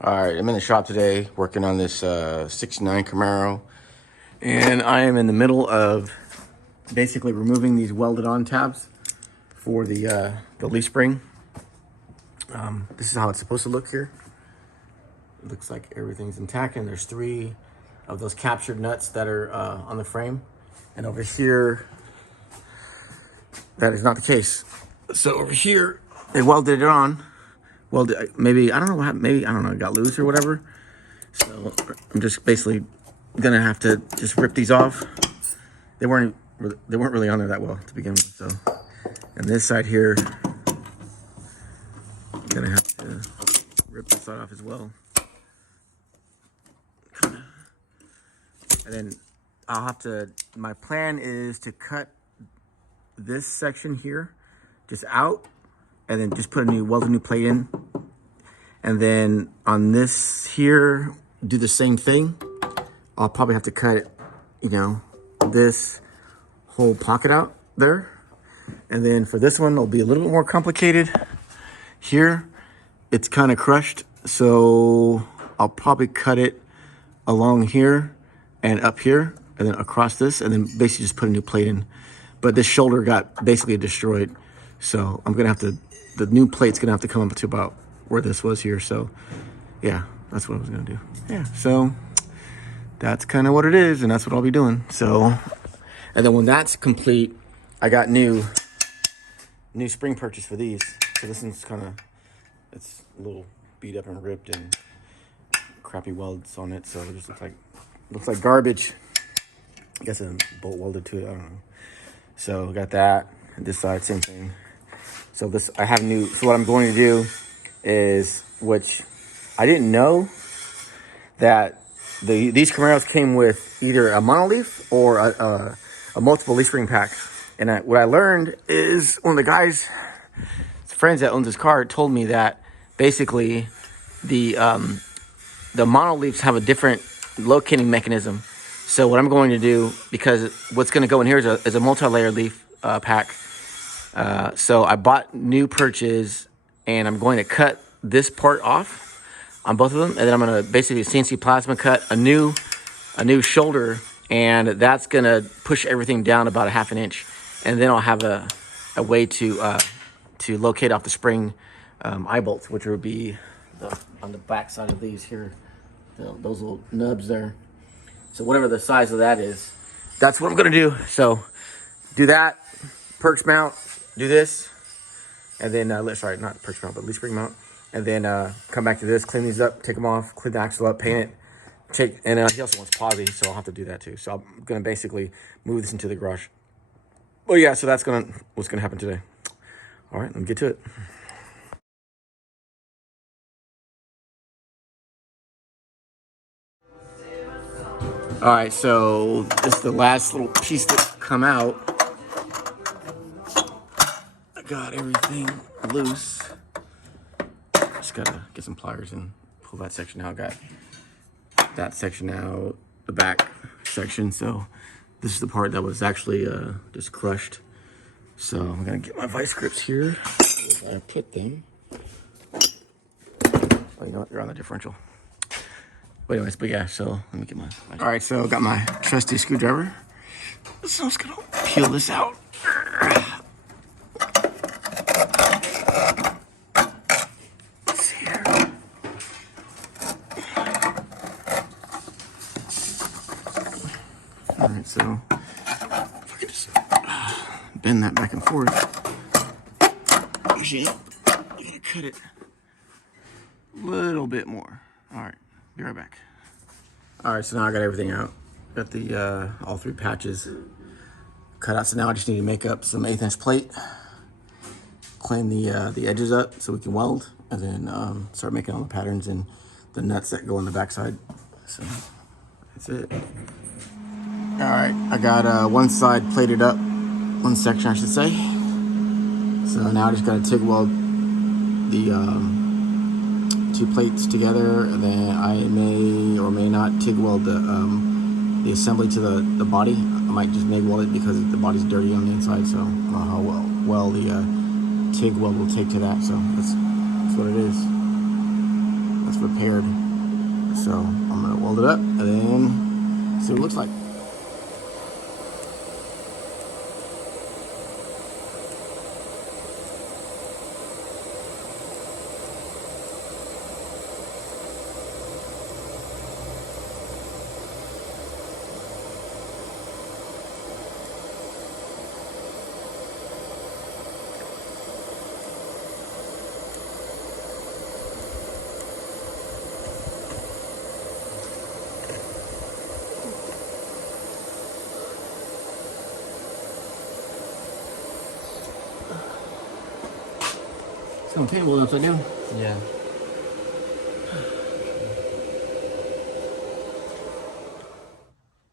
All right, I'm in the shop today working on this 69 Camaro, and I am in the middle of basically removing these welded on tabs for the leaf spring. This is how it's supposed to look here. It looks like everything's intact, and there's 3 of those captured nuts that are on the frame, and over here, that is not the case. So over here, they welded it on. Well, maybe, I don't know what happened. Maybe, I don't know, it got loose or whatever. So I'm just basically gonna have to just rip these off. They weren't really on there that well to begin with. So, and this side here, I'm gonna have to rip this side off as well. And then I'll have to, my plan is to cut this section here just out, and then just weld a new plate in. And then on this here, do the same thing. I'll probably have to cut, this whole pocket out there. And then for this one, it'll be a little bit more complicated. Here, it's kind of crushed, so I'll probably cut it along here and up here, and then across this, and then basically just put a new plate in. But this shoulder got basically destroyed, so I'm gonna have to, the new plate's gonna have to come up to about where this was here. So yeah, that's what I was gonna do. Yeah, so that's kind of what it is, and that's what I'll be doing. So, and then when that's complete, I got new spring purchase for these. So this one's it's a little beat up and ripped and crappy welds on it, so it just looks like garbage. I guess a bolt welded to it, I don't know. So got that, and this side, same thing. So I have so what I'm going to do is, which I didn't know, that these Camaros came with either a monoleaf or a multiple leaf spring pack. And what I learned is one of the guys, friends that owns this car, told me that basically the monoleafs have a different locating mechanism. So what I'm going to do, because what's going to go in here is a multi-layer leaf pack. So I bought new purchase, and I'm going to cut this part off on both of them, and then I'm going to basically CNC plasma cut a new shoulder, and that's going to push everything down about a ½ inch, and then I'll have a way to locate off the spring eye bolts, which would be on the back side of these here, those little nubs there. So whatever the size of that is, that's what I'm gonna do. So do that, perks mount, do this, and then, sorry, not perks mount, but leaf spring mount. And then come back to this, clean these up, take them off, clean the axle up, paint it. And he also wants posi, so I'll have to do that too. So I'm gonna basically move this into the garage. Well, yeah, so that's what's gonna happen today. All right, let me get to it. All right, so this is the last little piece to come out. I got everything loose. Just gotta get some pliers and pull that section out. Got that section out, the back section. So this is the part that was actually just crushed. So I'm gonna get my vice grips here. Where I put them. Oh, you know what? They're on the differential. But anyways, but yeah, so let me get my all right, so got my trusty screwdriver. So I'm just gonna peel this out. Let's see here. All right, so if I could just bend that back and forth. Actually, you gotta cut it a little bit more. All right. Be right back. All right, so now I got everything out. Got the all 3 patches cut out. So now I just need to make up some 1/8 inch plate, clean the edges up so we can weld, and then start making all the patterns and the nuts that go on the backside. So that's it. All right, I got one side plated up, one section I should say. So now I just gotta TIG weld the 2 plates together, and then I may or may not TIG weld the assembly to the body. I might just MIG weld it because the body's dirty on the inside, so I don't know how well the TIG weld will take to that. So that's what it is. That's repaired. So I'm gonna weld it up and then see what it looks like. It's uncapable upside down. Yeah.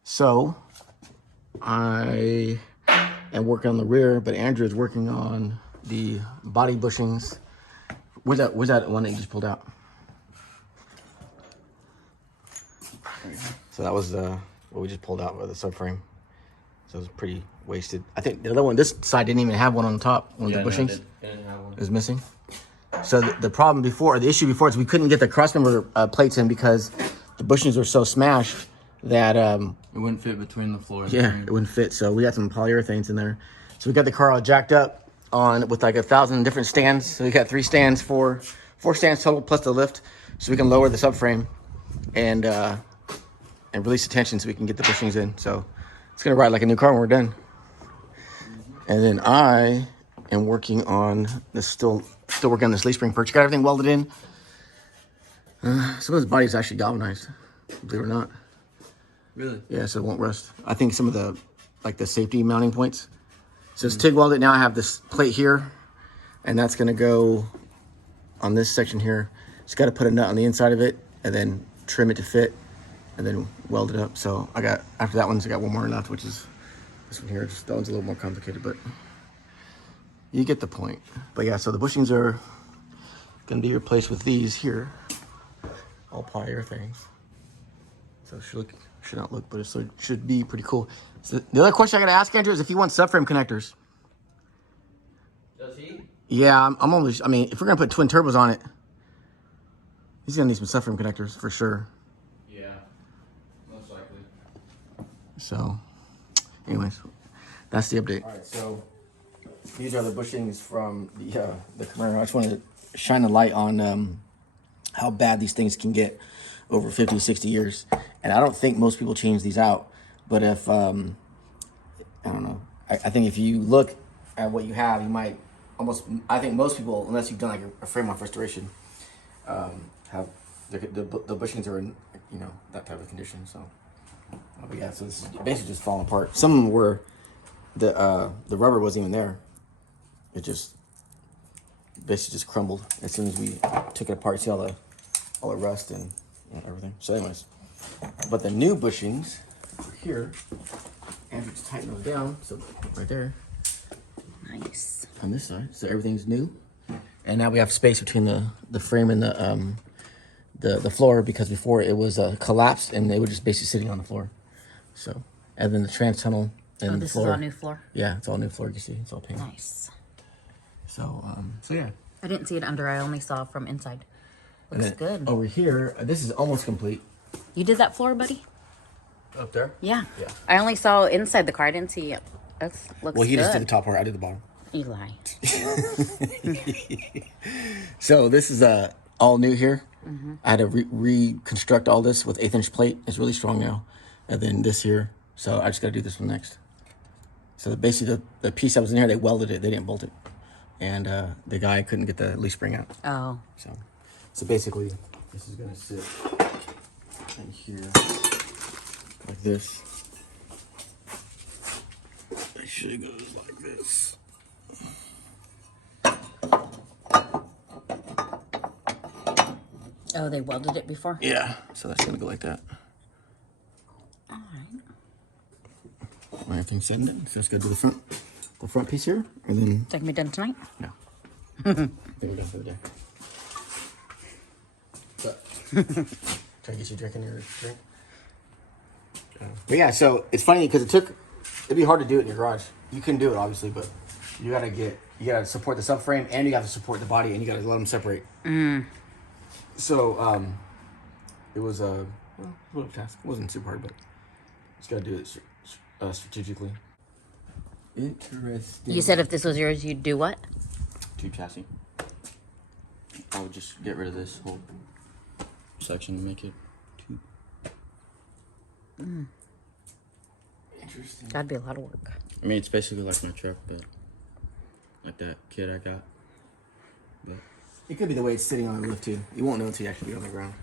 So I am working on the rear, but Andrew is working on the body bushings. Where's that one that you just pulled out? So that was what we just pulled out with the subframe. So it was pretty wasted. I think the other one, this side didn't even have one on the top. One of the bushings didn't have one. is missing. So the problem before, the issue before is we couldn't get the crossmember plates in because the bushings were so smashed that it wouldn't fit between the floor and the frame. it wouldn't fit. So we got some polyurethanes in there. So we got the car all jacked up on with like 1,000 different stands. So we got 3 stands, four stands total plus the lift, so we can lower the subframe and release the tension so we can get the bushings in. So it's gonna ride like a new car when we're done. And then I am working on this, still working on this leaf spring perch. Got everything welded in. Some of this body is actually galvanized, believe it or not. Really? Yeah, so it won't rust. I think some of the, like the safety mounting points. So it's TIG welded. Now I have this plate here, and that's gonna go on this section here. Just gotta put a nut on the inside of it and then trim it to fit and then weld it up. So I got, after that one's, I got one more left, which is this one here. Just, that one's a little more complicated, but you get the point. But yeah, so the bushings are gonna be replaced with these here, all polyurethanes. So it should not look, but it should be pretty cool. So the other question I gotta ask Andrew is if he wants subframe connectors. Does he? Yeah, I'm almost, I mean, if we're gonna put twin turbos on it, he's gonna need some subframe connectors for sure. Yeah, most likely. So, anyways, that's the update. All right, so these are the bushings from the Camaro. I just wanted to shine a light on how bad these things can get over 50, 60 years. And I don't think most people change these out. But if, I don't know, I think if you look at what you have, you might almost, I think most people, unless you've done like a frame off restoration, have, the bushings are in, you know, that type of condition. So, but yeah, so it's basically just falling apart. Some of them were, the rubber wasn't even there. It just basically just crumbled as soon as we took it apart. See all the rust and everything. So anyways, but the new bushings are here, Andrew just tightened those down. So right there. Nice. On this side, so everything's new. And now we have space between the frame and the floor, because before it was collapsed and they were just basically sitting on the floor. So, and then the trans tunnel and the floor. This is all new floor? Yeah, it's all new floor. You see, it's all paint. Nice. So, so yeah. I didn't see it under. I only saw from inside. Looks good. Over here, this is almost complete. You did that floor, buddy? Up there? Yeah. Yeah. I only saw inside the car. I didn't see it. That looks Well, he good. just did the top part. I did the bottom. You lie. So this is all new here. I had to reconstruct all this with 1/8 inch plate. It's really strong now. And then this here. So I just got to do this one next. So basically the piece that was in here, they welded it. They didn't bolt it. And the guy couldn't get the leaf spring out. Oh. So basically, this is going to sit in here like this. It should go like this. Oh, they welded it before? Yeah, so that's gonna go like that. All right. Everything's set in it. So let's go do the front piece here, and then. So can be done tonight? No. I think we're done for the day. But try to get you drinking your drink. But yeah, so it's funny because it'd be hard to do it in your garage. You couldn't do it obviously, but you gotta support the subframe and you gotta support the body and you gotta let them separate. So it was a little task. It wasn't super hard, but just gotta do it strategically. Interesting. You said if this was yours, you'd do what? Tube chassis. I would just get rid of this whole section and make it tube. Interesting. That'd be a lot of work. I mean, it's basically like my truck, but like that kit I got. But It could be the way it's sitting on the lift too. You won't know until you actually get on the ground.